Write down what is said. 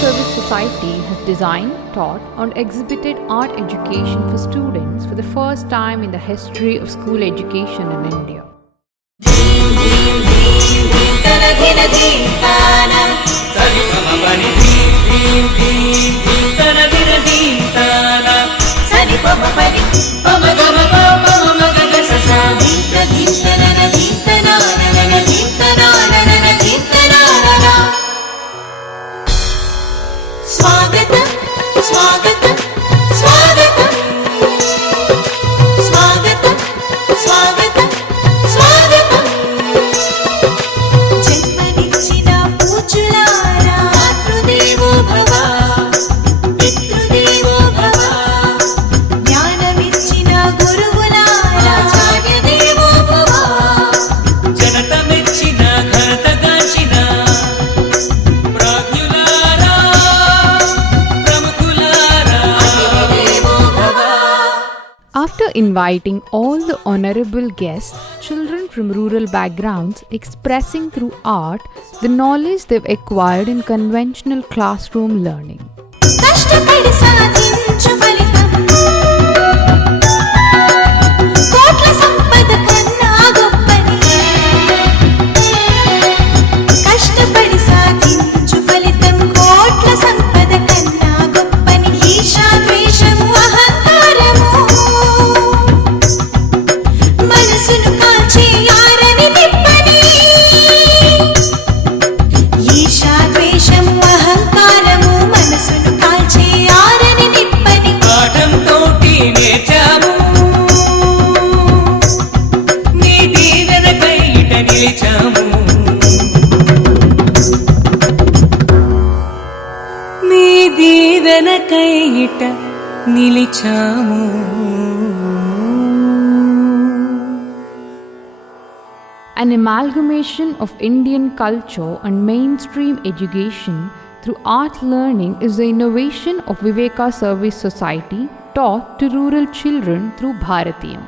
Service Society has designed, taught, and exhibited art education for students for the first time in the history of school education in India. स्वागतम स्वागतम स्वागतम स्वागतम स्वागतम स्वागतम जन्मनिच्चिन पूज्युलारा मातृदेवो भव पितृदेवो भव ज्ञानमिच्चिन गुरुవులారా आचार्यदेवो भव जनतमेच्चिन घनतगांचिन After inviting all the honorable guests, children from rural backgrounds expressing through art the knowledge they've acquired in conventional classroom learning. కష్టపడి సాధించు ఫలితం కోట్ల సంపద కన్నా గొప్పది కష్టపడి సాధించు ఫలితం కోట్ల సంపద కన్నా గొప్పని ఈర్ష్య ద్వేషము అహంకారము మనసును కాల్చే ఆరని నిప్పని ఈర్ష్య ద్వేషము అహంకారము మనసును కాల్చే ఆరని నిప్పని పాఠంతోటి నేర్చాము నీ దీవెనకై ఇట నిలిచాము నీ దీవెనకై ఇట నిలిచాము. An amalgamation of Indian culture and mainstream education through art learning is the innovation of Viveka Service Society taught to rural children through Bharateeyam.